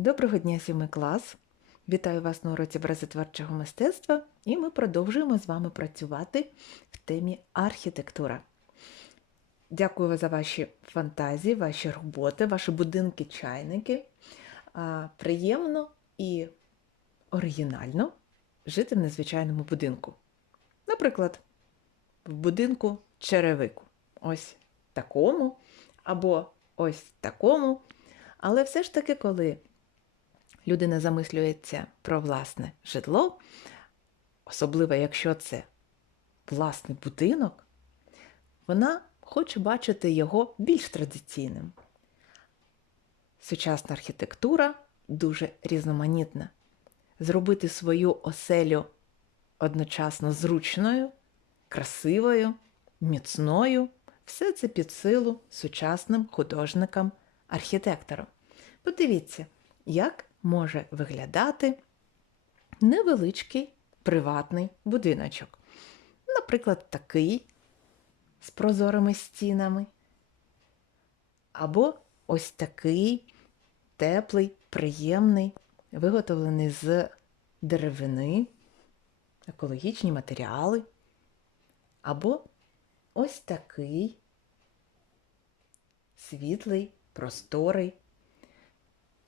Доброго дня, сьомий клас! Вітаю вас на уроці образотворчого мистецтва, і ми продовжуємо з вами працювати в темі архітектура. Дякую за ваші фантазії, ваші роботи, ваші будинки-чайники. Приємно і оригінально жити в незвичайному будинку. Наприклад, в будинку черевику. Ось такому, або ось такому. Але все ж таки, коли людина замислюється про власне житло, особливо якщо це власний будинок, вона хоче бачити його більш традиційним. Сучасна архітектура дуже різноманітна. Зробити свою оселю одночасно зручною, красивою, міцною все це під силу сучасним художникам архітекторам. Подивіться, як може виглядати невеличкий приватний будиночок. Наприклад, такий з прозорими стінами. Або ось такий теплий, приємний, виготовлений з деревини, екологічні матеріали. Або ось такий світлий, просторий.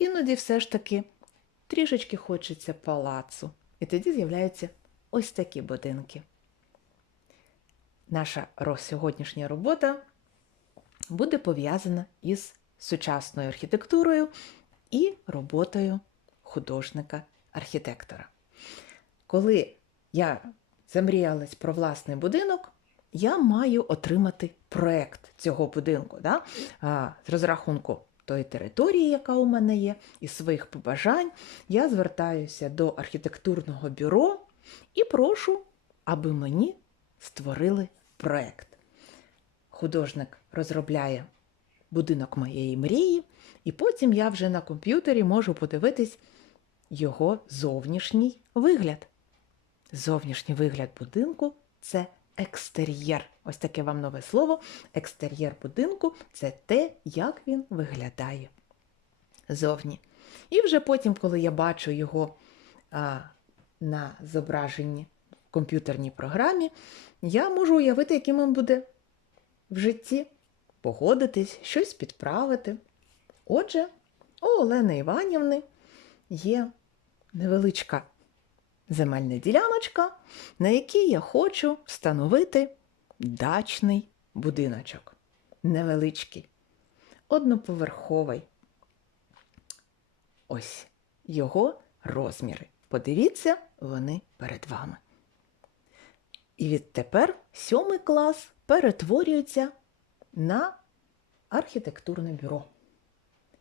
Іноді все ж таки трішечки хочеться палацу. І тоді з'являються ось такі будинки. Наша сьогоднішня робота буде пов'язана із сучасною архітектурою і роботою художника-архітектора. Коли я замріялась про власний будинок, я маю отримати проект цього будинку да? з розрахунку тої території, яка у мене є, і своїх побажань, я звертаюся до архітектурного бюро і прошу, аби мені створили проект. Художник розробляє будинок моєї мрії, і потім я вже на комп'ютері можу подивитись його зовнішній вигляд. Зовнішній вигляд будинку це екстер'єр. Ось таке вам нове слово. Екстер'єр будинку це те, як він виглядає зовні. І вже потім, коли я бачу його а, на зображенні в комп'ютерній програмі, я можу уявити, яким він буде в житті, погодитись, щось підправити. Отже, у Олени Іванівни є невеличка земельна діляночка, на якій я хочу встановити дачний будиночок. Невеличкий, одноповерховий. Ось його розміри. Подивіться, вони перед вами. І відтепер сьомий клас перетворюється на архітектурне бюро.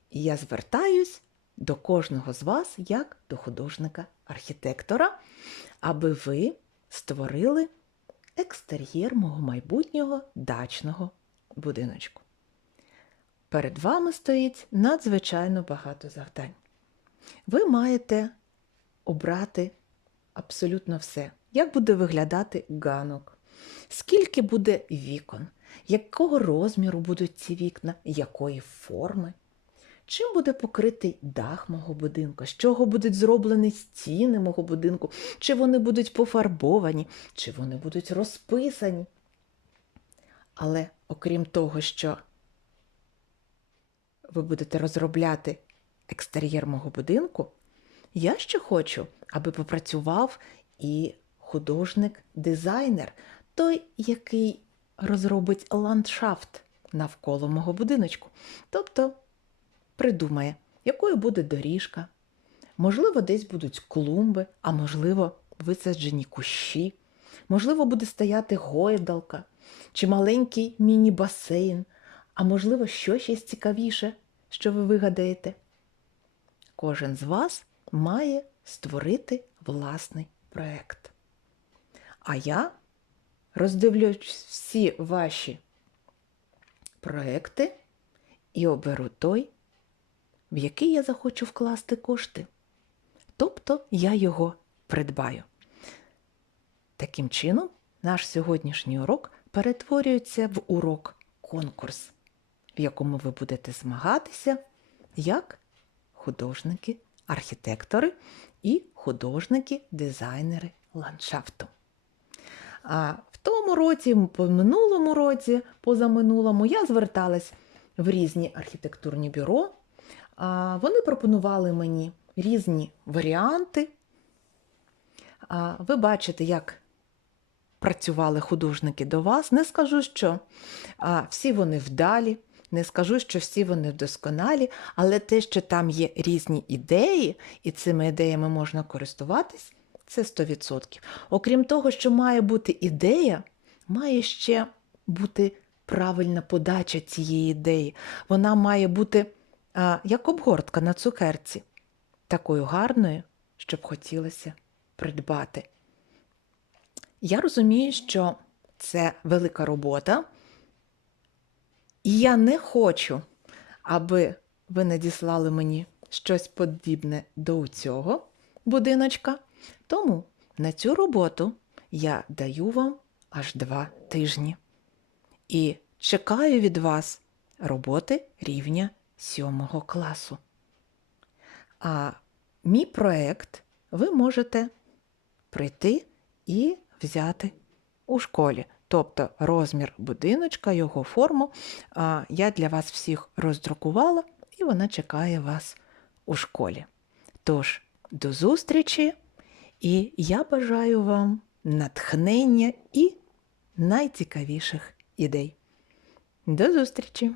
І я звертаюсь до кожного з вас як до художника-архітектора, аби ви створили екстер'єр мого майбутнього дачного будиночку. Перед вами стоїть надзвичайно багато завдань. Ви маєте обрати абсолютно все, як буде виглядати ганок, скільки буде вікон, якого розміру будуть ці вікна, якої форми. Чим буде покритий дах мого будинку, з чого будуть зроблені стіни мого будинку, чи вони будуть пофарбовані, чи вони будуть розписані. Але окрім того, що ви будете розробляти екстер'єр мого будинку, я ще хочу, аби попрацював і художник-дизайнер, той, який розробить ландшафт навколо мого будиночку. Тобто придумає, якою буде доріжка. Можливо, десь будуть клумби, а можливо, висаджені кущі, можливо, буде стояти гойдалка чи маленький міні-басейн, а можливо, що ще цікавіше, що ви вигадаєте. Кожен з вас має створити власний проєкт. А я роздивлюсь всі ваші проекти і оберу той, в який я захочу вкласти кошти. Тобто я його придбаю. Таким чином, наш сьогоднішній урок перетворюється в урок конкурс, в якому ви будете змагатися як художники, архітектори і художники-дизайнери ландшафту. А в тому році, по минулому році, позаминулому, я зверталась в різні архітектурні бюро. Вони пропонували мені різні варіанти. Ви бачите, як працювали художники до вас. Не скажу, що всі вони вдалі, не скажу, що всі вони вдосконалі, але те, що там є різні ідеї, і цими ідеями можна користуватись, це 100%. Окрім того, що має бути ідея, має ще бути правильна подача цієї ідеї. Вона має бути як обгортка на цукерці, такою гарною, щоб хотілося придбати. Я розумію, що це велика робота, і я не хочу, аби ви надіслали мені щось подібне до цього будиночка. Тому на цю роботу я даю вам аж два тижні. І чекаю від вас роботи рівня сьомого класу. А мій проект ви можете прийти і взяти у школі. Тобто розмір будиночка, його форму я для вас всіх роздрукувала, і вона чекає вас у школі. Тож, до зустрічі, і я бажаю вам натхнення і найцікавіших ідей. До зустрічі!